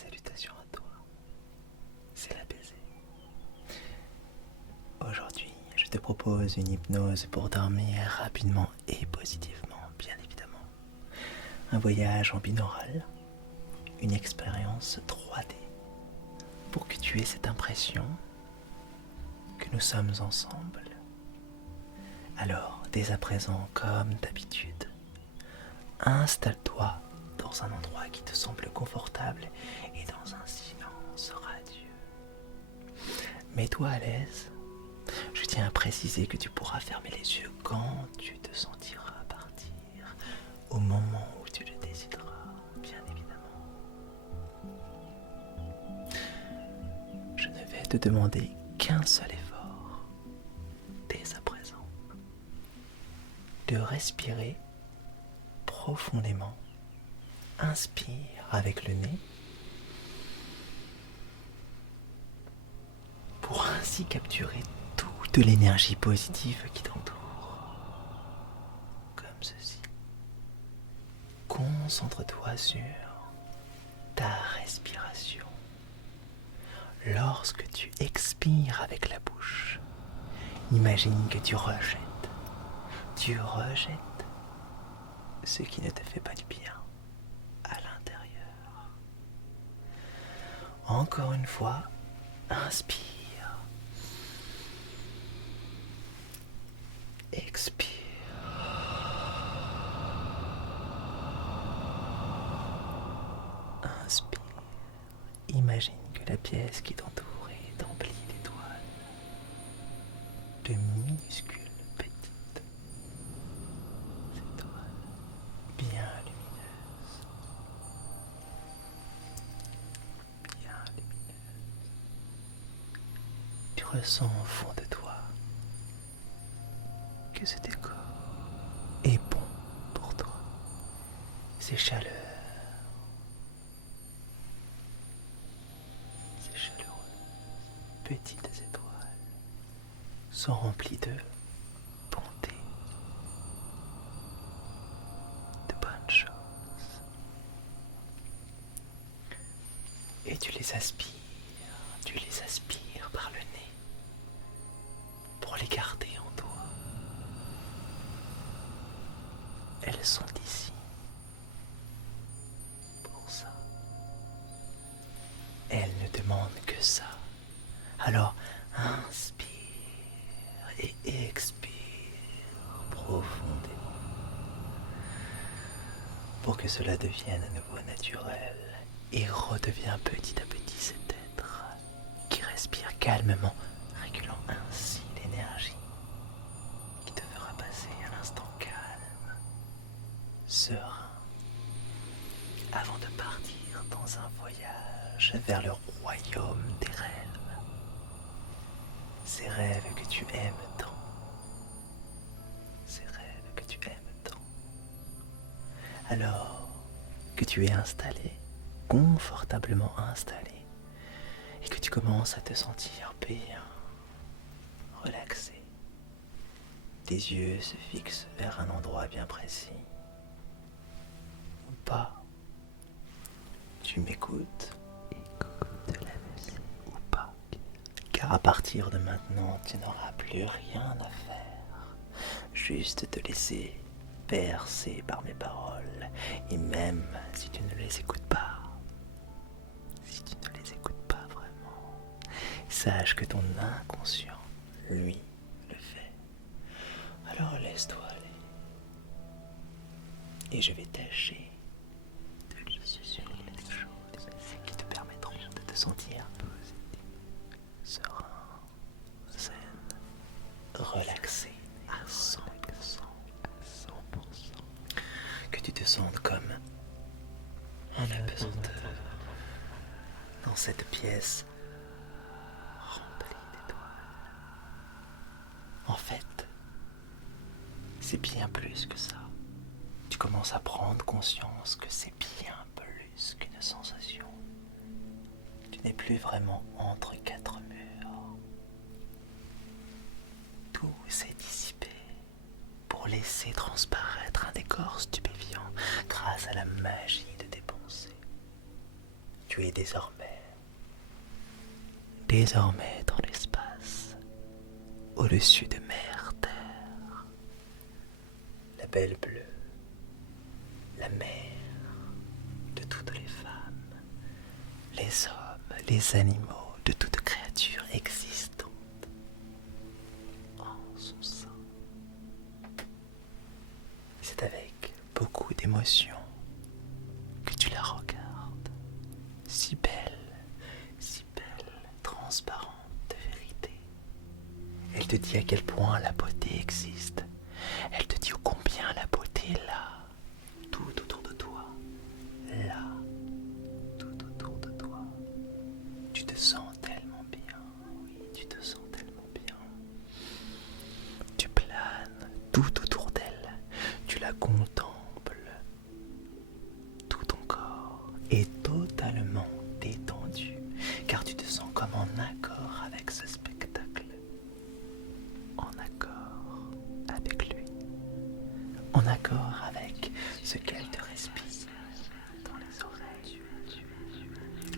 salutations à toi, c'est la baiser. Aujourd'hui, je te propose une hypnose pour dormir rapidement et positivement, bien évidemment. Un voyage en binaural, une expérience 3D, pour que tu aies cette impression que nous sommes ensemble. Alors, dès à présent, comme d'habitude, installe-toi dans un endroit qui te semble confortable et dans un silence radieux. Mets-toi à l'aise. Je tiens à préciser que tu pourras fermer les yeux quand tu te sentiras partir, au moment où tu le décideras, bien évidemment. Je ne vais te demander qu'un seul effort, dès à présent, de respirer profondément. Inspire avec le nez pour ainsi capturer toute l'énergie positive qui t'entoure. Comme ceci. Concentre-toi sur ta respiration. Lorsque tu expires avec la bouche, imagine que tu rejettes ce qui ne te fait pas du bien à l'intérieur. Encore une fois, inspire. Expire. Inspire. Imagine que la pièce qui t'entoure est emplie d'étoiles. De minuscules petites étoiles bien lumineuses. Bien lumineuses. Tu ressens au fond de toi que ce décor est bon pour toi. Ces chaleurs, ces chaleureuses petites étoiles sont remplies de bonté, de bonnes choses. Et tu les aspires par le nez pour les garder en toi. Elles sont ici pour ça. Elles ne demandent que ça. Alors inspire et expire profondément pour que cela devienne à nouveau naturel et redevient petit à petit cet être qui respire calmement, régulant ainsi l'énergie qui te fera passer un instant calme, serein, avant de partir dans un voyage vers le royaume des rêves. Ces rêves que tu aimes tant. Ces rêves que tu aimes tant. Alors que tu es installé, confortablement installé, et que tu commences à te sentir bien, relaxé. Tes yeux se fixent vers un endroit bien précis. Ou pas. Tu m'écoutes. Écoute la musique ou pas. Car à partir de maintenant, tu n'auras plus rien à faire. Juste te laisser bercer par mes paroles. Et même si tu ne les écoutes pas, vraiment, sache que ton inconscient, lui, le fait. Alors laisse-toi aller. Et je vais tâcher de lui susurrer des choses qui te permettront de te sentir positif, serein, zen, relaxé à 100%. Que tu te sentes comme en apesanteur dans cette pièce remplie d'étoiles. En fait, c'est bien plus que ça. Tu commences à prendre conscience que c'est bien plus qu'une sensation. Tu n'es plus vraiment entre quatre murs. Tout s'est dissipé pour laisser transparaître un décor stupéfiant grâce à la magie de tes pensées. Tu tu es désormais dans l'espace, au-dessus de mer, terre, la belle bleue, la mer de toutes les femmes, les hommes, les animaux, de toute créature existante en son sein. C'est avec beaucoup d'émotion que tu la regardes, si belle, transparente de vérité. Elle te dit à quel point la beauté existe. Elle te dit combien la beauté est là, tout autour de toi, là, tout autour de toi. Tu te sens tellement bien, oui, tu te sens tellement bien. Tu planes tout autour d'elle, tu la contemples. Tout ton corps est totalement détendu, car tu te sens comme en accord avec ce spectacle, en accord avec lui, en accord avec ce qu'elle te respire dans les oreilles,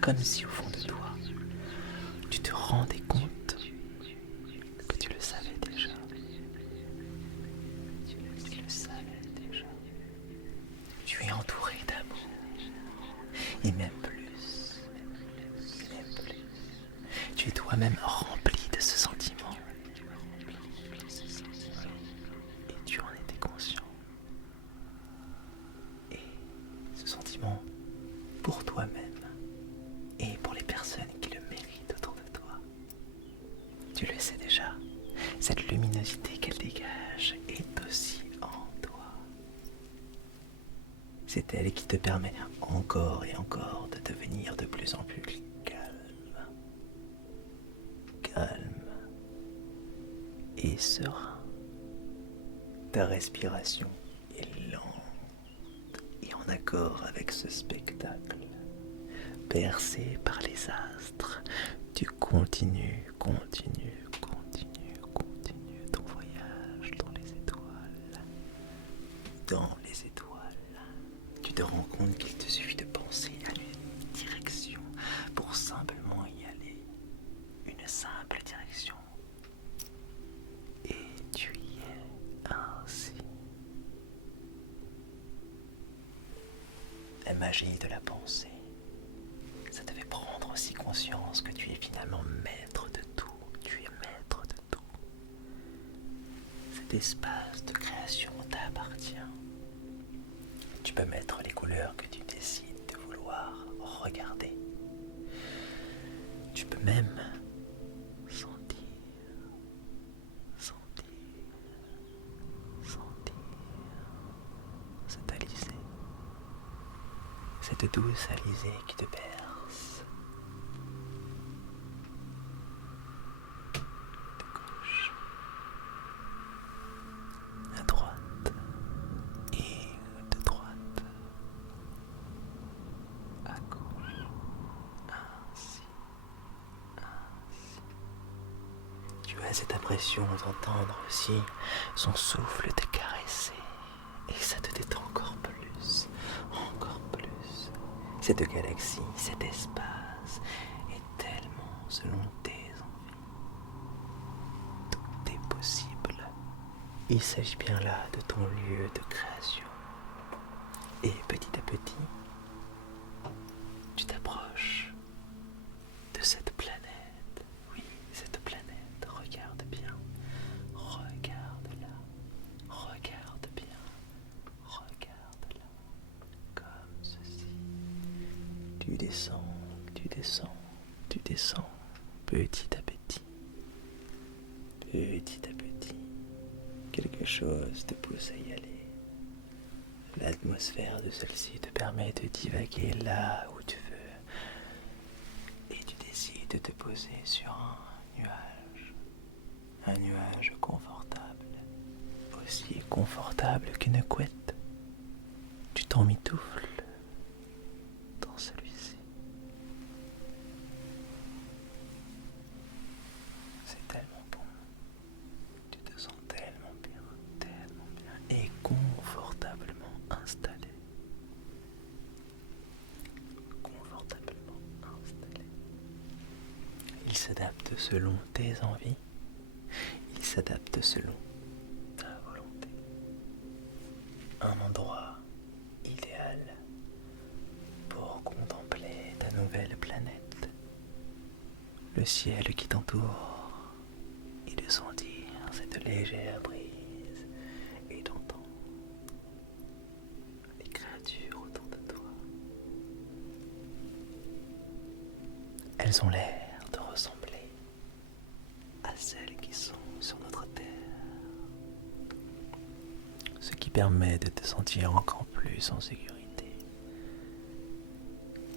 comme si au fond de toi, tu te rendais compte que tu le savais déjà. Tu le savais déjà. Tu es entouré d'amour, et même plus, tu es toi-même rempli de ce sentiment, et tu en étais conscient. Et ce sentiment pour toi-même, et pour les personnes qui le méritent autour de toi, tu le sais déjà, cette luminosité qu'elle dégage est aussi en toi. C'est elle qui te permet encore et encore de devenir de plus en plus calme et serein. Ta respiration est lente et en accord avec ce spectacle. Bercé par les astres, tu continues ton voyage dans les étoiles. Dans les étoiles, tu te rends compte qu'il te suffit de penser à une direction pour simplement y aller. Une simple direction. Et tu y es ainsi. La magie de la pensée. Ça te fait prendre aussi conscience que tu es finalement maître de tout. Tu es maître de tout. Cet espace de création t'appartient. Tu peux mettre les couleurs que tu décides de vouloir regarder. Tu peux même sentir cette alizée. Cette douce alizée qui te berce de gauche à droite et de droite à gauche, ainsi. Tu as cette impression d'entendre aussi son souffle te caresser et ça te détend encore plus. Cette galaxie, cet espace est tellement selon tes envies. Tout est possible. Il s'agit bien là de ton lieu de création. Et petit à petit, tu t'approches de cette planète. Oui, cette planète. Regarde bien. Regarde-la. Regarde bien. Regarde-la. Comme ceci. Tu descends, petit à petit. Quelque chose te pousse à y aller. L'atmosphère de celle-ci te permet de divaguer là où tu veux. Et tu décides de te poser sur un nuage confortable, aussi confortable qu'une couette. Tu t'emmitoufles dans celui-ci. C'est tellement bon. Tu te sens tellement bien et confortablement installé. Confortablement s'adapte selon tes envies, il s'adapte selon ta volonté. Un endroit idéal pour contempler ta nouvelle planète, le ciel qui t'entoure et de sentir cette légère brise et d'entendre les créatures autour de toi. Elles ont l'air de ressembler à celles qui sont sur notre terre, ce qui permet de te sentir encore plus en sécurité,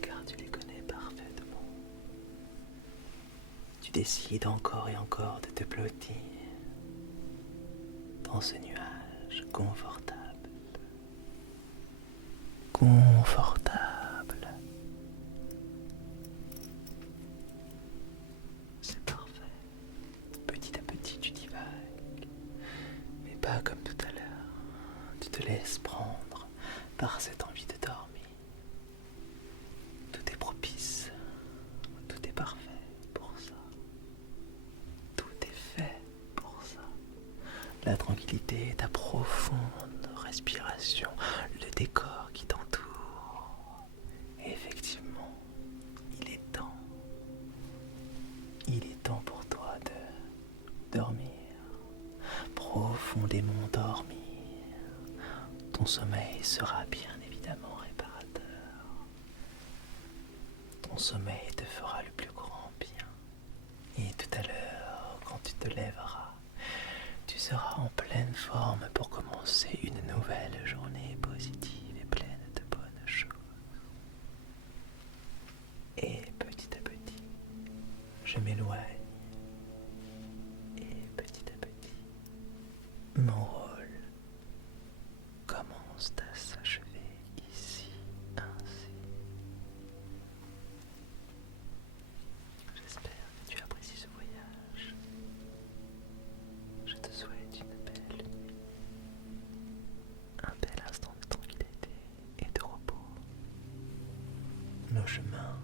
car tu les connais parfaitement. Tu décides encore et encore de te blottir dans ce nuage confortable. C'est parfait. Petit à petit, tu divagues, mais pas comme tout à l'heure. Tu te laisses prendre par cette envie de dormir. Tout est propice, tout est parfait pour ça. Tout est fait pour ça. La tranquillité, ta profonde respiration, le décor qui t'entoure. Et effectivement, il est temps. Il est temps pour toi de dormir, profondément dormir. Ton sommeil sera bien évidemment réparateur. Ton sommeil te fera le plus grand bien. Et tout à l'heure, quand tu te lèveras, tu seras en pleine forme pour commencer une nouvelle journée positive et pleine de bonnes choses. Et petit à petit, je m'éloigne. Et petit à petit, mon rôle commence à s'achever ici, ainsi. J'espère que tu apprécies ce voyage. Je te souhaite une belle nuit, un bel instant de tranquillité et de repos. Nos chemins